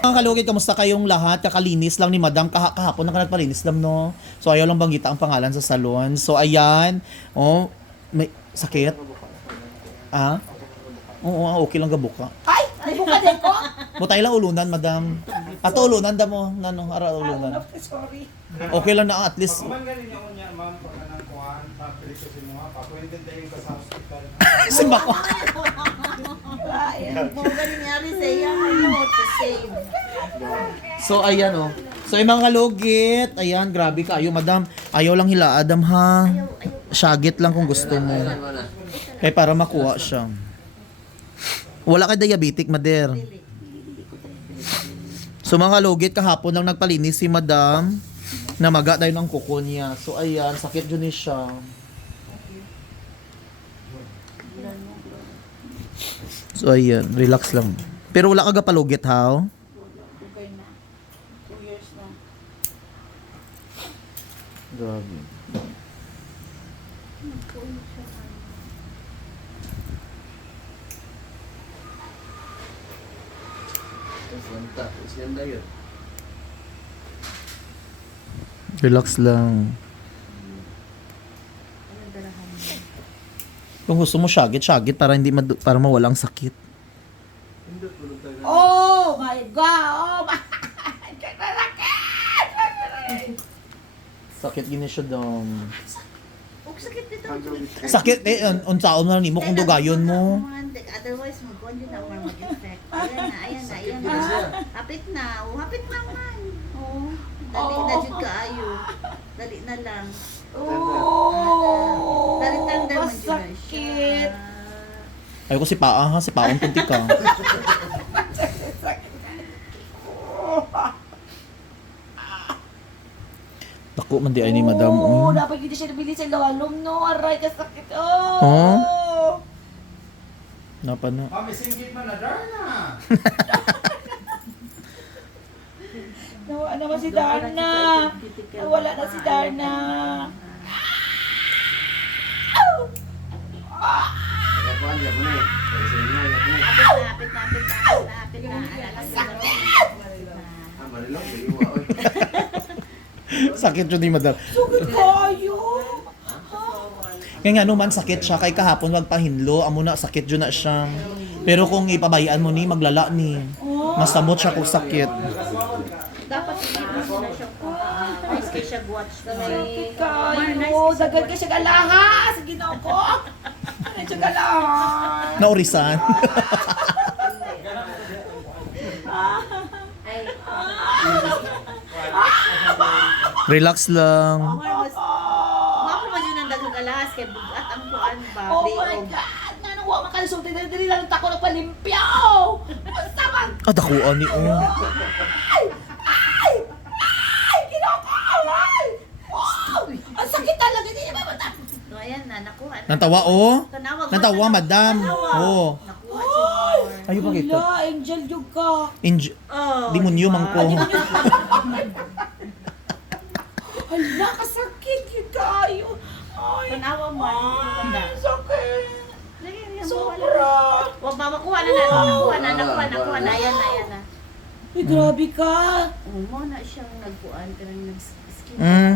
Mga kalugit, kamusta kayong lahat? Kakalinis lang ni Madam. Kahapon na ka nagpalinis lang, no? So, ayaw lang banggita ang pangalan sa salon. So, ayan. Oh, may sakit? Ah? Oo, okay lang gabuka. Ay! Nabuka din ko! Butay lang ulunan, Madam. Ato ulunan, damo. Ano, ara ulunan. Sorry. Okay lang na at least. Man galing ako niya, ma'am, pag anang kuhaan, tapos ko si mga pa, kwenten tayo ka sa hospital. Simba ko. Kung nangyari sa iya, ano, to save. So, ayan, oh. So, yung mga kalugit. Ayan, grabe ka. Ayaw, Madam. Ayaw lang hila, Adam, ha? Shagit lang kung gusto mo. Eh, para makuha siya. Wala ka diabetic, Mader. So mga kalugit, kahapon lang nagpalinis si Madam. Namaga tayo ng kuko niya. So ayan, sakit yun siya. So ayan, relax lang. Pero wala ka gapalugit, ha? Okay na. 2 years na. Grabe. Relax lang. Kung gusto mo shagit para hindi para mawala ang sakit. Oh my God! Oh my Sakit gini siya daw. Oh, sakit dito. Sakit unsaon na nimo kung dugayon mo. Otherwise, mag-on din ako mag-infect. Ayan na. Hapit na. Oh, hapit naman. Oh, dali na dyan kaayo. Dali na lang. Oh, dali tanda man dyan na siya. Ayoko si Paa ha, si Paon punti ka. Dako man di ay ni Madam. Oh, dapat hindi siya nabili sa lalom, no? Aray, kasakit. Oh! Oh? Napa na. Ma'am, isingit man na, Darna! Nawala naman si Darna. Nawala na si Darna. Hapit na. Sakit yun ni Madam. Sugod kayo. Kaya nga naman sakit siya kay kahapon magpahinlo, amo na sakit yun na siya. Pero kung ipabayaan mo ni maglala ni. Masamot siya kung sakit. Dapat hindi mo na siya kung may siya watch na may... Kayo, dagan ka siya galahas. Ginaw ko. Ano siya galahas? Naurisan. Relax lang. Mako man yun ang dagang galahas kay bugat ang kuan ba? Oh my God! Nanong wa makalusulti na dili lang tako ng palimpyaw! Basta man! Ah, dakuan ni oh. Ay! Kinakawal! Wow! Ang sakit talaga, hindi niya mamatap! So ayan na, nakuha na. Nantawa oh. Tanawag mo, Nantawa, tanawag. Madam. Tanawag. Oh. Nakuha siya. Ayo pa kita. Wala, angel yung ka. Oh, Demonyo man ko. Hala, kasakit yung kayo. Ay, Tanawa mo. ay, sakit. Sobra. Sobra. Huwag ba makuha na. Nakuha na. Ayan na. Ay, grabe ka. Mo na siyang nagkuhan. Pero nag-skin. Mm.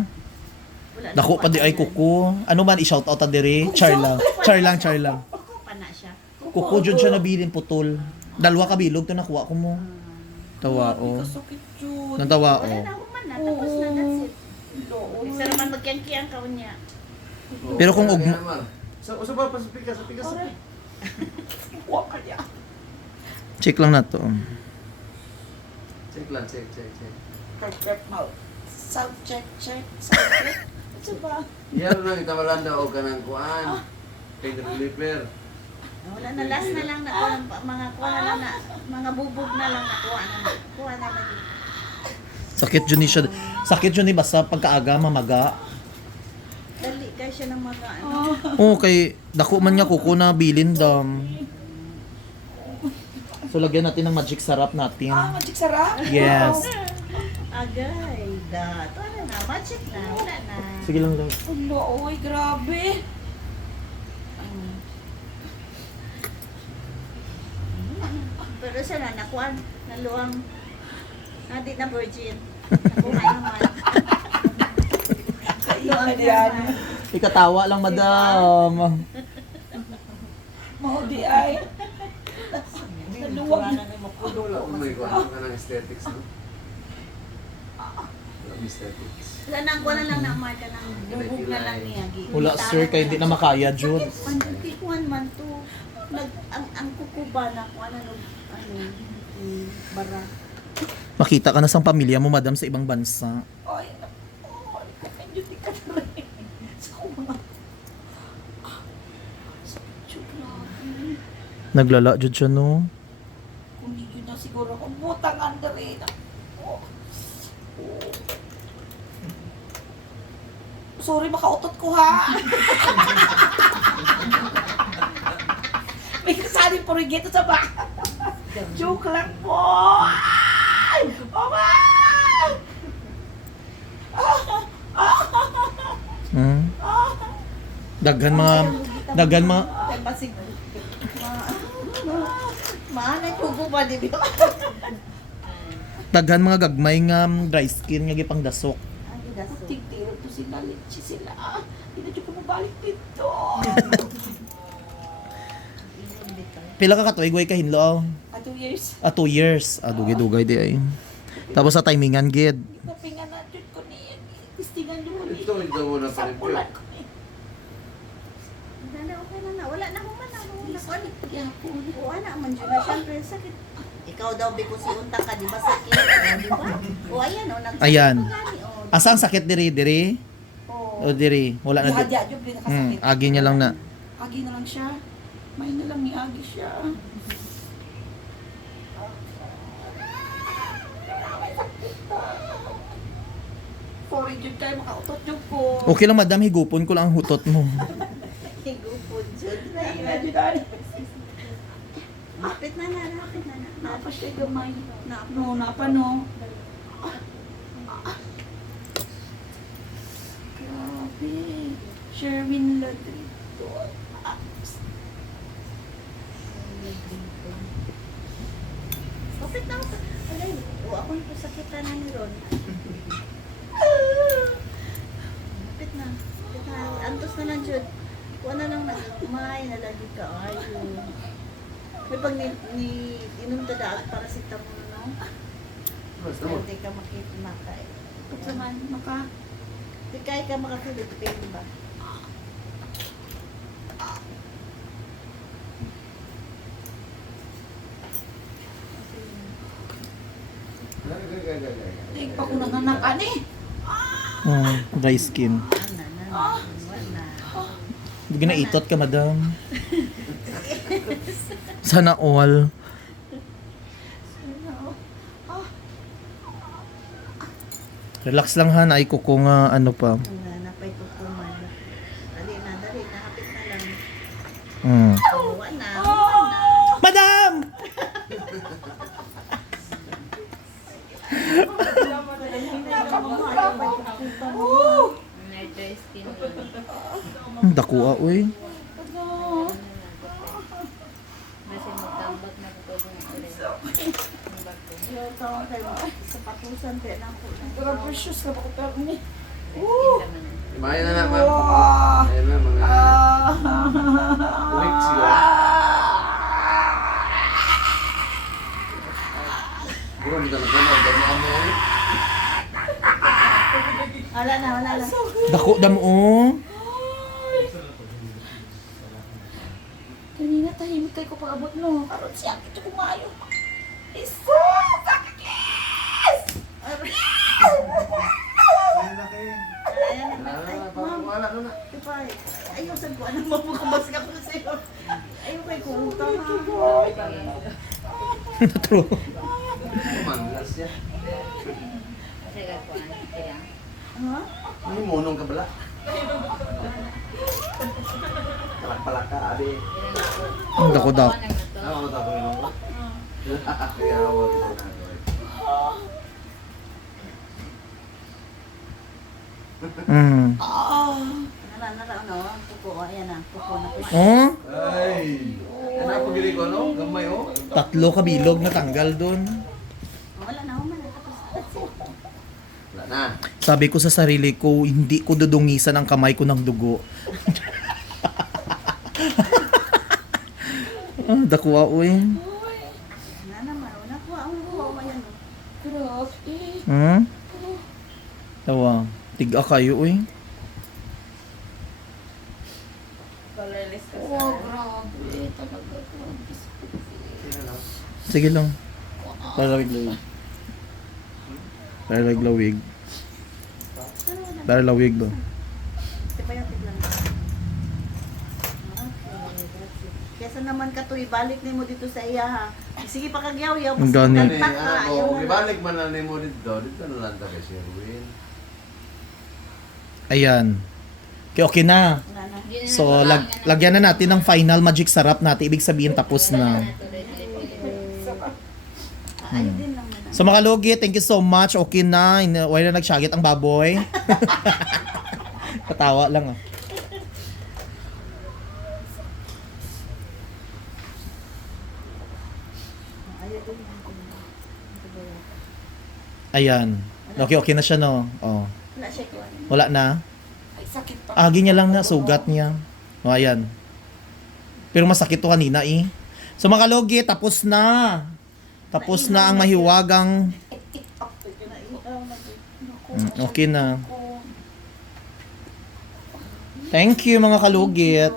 Wala na Dako pa di ay kuko. Ano man i-shout out ta dire? Char lang. Pa na siya. Kuko jud siya nabilin putol. Dalawa ka bilog to nakuha ko mo. Tawa oh. Kasakit yun. Nantawa Wala oh. na ako man na. Tapos na, that's it. Isa naman magkiyang-kiyang ka niya. Pero kung ugma Sa ba, paspikas. Huwag ka niya. check lang na to. Check lang. Perfect mouth. Sound check. Sound check. Ano ba? Yan lang itawalan daw ka ng kuan. Kay deliver. Wala na. Last na lang nakuha. Mga kuha na lang na. Mga bubog na lang nakuha na. Kuha na lang. Sakit jud ni siya. Sakit jud ni basta pagkaaga mamaga. Dali ka siya ng mga ano. Oh, kay dako man nga kuko na bilin dam. So lagyan natin ng magic sarap natin. Magic sarap? Yes. Agay. Ito na. Magic na. Wala na. Sige lang lang. Ano, oy, grabe. Pero siya na, nakuan, naluang, di na virgin. Nabuhay naman. Luang Yan. naman. Ikatawa lang, madam. Mo di ay. Naluwag. Wala ko may kuha ka ng aesthetics, no? Wala aesthetics. Wala na, kuha na lang na marka ng bubog na lang niya. Wala, sir, kaya di na makaya, Jud. Kuhan man to. Ang kukuba na kuha na bara. Makita ka na sa pamilya mo, madam, sa ibang bansa. Ay, naku. Medyo di ka na rin. Sa mga... Sa picture grabe. Naglala, Jud siya, no? Kung di yun na siguro ako, butang under eh. Oh. Sorry, makautot ko ha. May kasali po rin gito sa bahay. Joke lang po. Ay! Oh my! Hmm? Daghan mga... Daghan mga... Ay, basig. Maanay kubo ba, di ba? Daghan mga gagmay nga dry skin nga gipang dasok. Ay, daso. Tigtiro to sila, litsi sila. Hindi na dyan ko mabalik dito. Pila ka katuig, way ka hinlo. 2 years. 2 years. Dugay-dugay di ay. Tapos sa timingan, gid. Ipapingan na dyan ko niya. Gustingan nyo mo Ito mo na Sa pala pulan ko niya. Wala na, okay na. Wala na human na. Wala na. Gyapon. Oo, ana man dyan na. Siyempre, sakit. Ikaw daw, biko si unta ka, di ba sakit? O, di ba? O, ayan, o. Ayan. O, Asa ang sakit diri? Oo. O diri? Wala na. Yadya, yung nakasakit. Agi niya lang na. Agi na lang siya. May na lang ni Agi siya. Sorry, dyan tayo makautot yung po. Okay lang, madam, higupon ko lang ang hutot mo. higupod dyan. Medyo dahil. Lapit na na, lapit na na. Napa siya gamay. No, napa no. Grabe. Sherwin Ladrito. Lapit na ako. Alay, o ako yung sakitan na ni Ron. Lapit na. Lapit na. Antos na lang, Jud. Kuha na lang nagmay, nalagi ka. Ayun. May pag inom tadaag para si Tamo, no? Basta mo. Hindi ka makikimaka eh. Pag naman, maka. Di kaya ka makakilipin ba? Hindi pa ko nanganak, eh. Dry skin. Wala. Hindi ka naitot ka, madam. Sana all. Relax lang ha, naiko ko nga ano pa. Napay tutuman. Dali na, hapit na lang. Mm. Wala na. Madam! Dakuha, uy. Sa patusan, kaya na ako. Grabe shoes na ako pero ni. Imahin na na, ma'am. Ayan na, mga weeks yun. Bro, hindi ka na kung magdama mo. Wala na. Dako dam o. Kanina tahimik kayo ko pag-abot no. Karon siya, ito kumayo. Iso! Sakit! Ayun na kayo. Ayan na. Ay, ma'am. Wala na na. Diba, ayaw sa buwan ng mapukabas ka po sa'yo. Ayaw kay kuruta ha. True. Manglas niya. Ha? Ano yung monong ka bala? Palak-palak ka, abi. Dako dak. Ano ako tapos yung mo? Kaya ako ito na. Nara, ano? Puko, ayan na. Puko na po. Oh? Ay! Ano po gini ko, no? Gamay, oh. 3 kabilog na tanggal doon. Wala na, human na. Tapos, Wala na. Sabi ko sa sarili ko, hindi ko dudungisan ang kamay ko ng dugo. Dakuha, uy. na naman. Wala ko, ang buho. Ayan, oh. Grabe. Hmm? Tawa. Tiga kayo, uy. Palalis ka sa... grabe. Talaga, grabe. Sige lang. Lawig. Lawig. Lawig ba? Antibiotic lang. Okay, that's it. Kesa naman ka to, ibalik ni mo dito sa iya ha. Sige pa kagyaw-yaw. Ang gani. Ano, ano ko, ibalik man na mo dito. Dito na lang ta kay Sherwin. Ayan. Okay na. So, lagyan na natin ng final magic sarap natin. Ibig sabihin, tapos na. Ayun din lang na. So, mga Logi, thank you so much. Okay na. Wala na nagsyagit ang baboy. Katawa lang, ah. Ayan. Okay na siya, no? Oh. Wala siya ko. Wala na. Ay, sakit pa. Agi niya lang na, sugat niya. O, ayan. Pero masakit to kanina, eh. So, mga Logi, tapos na. Tapos na ang mahiwagang... Okay na. Thank you, mga kalugit.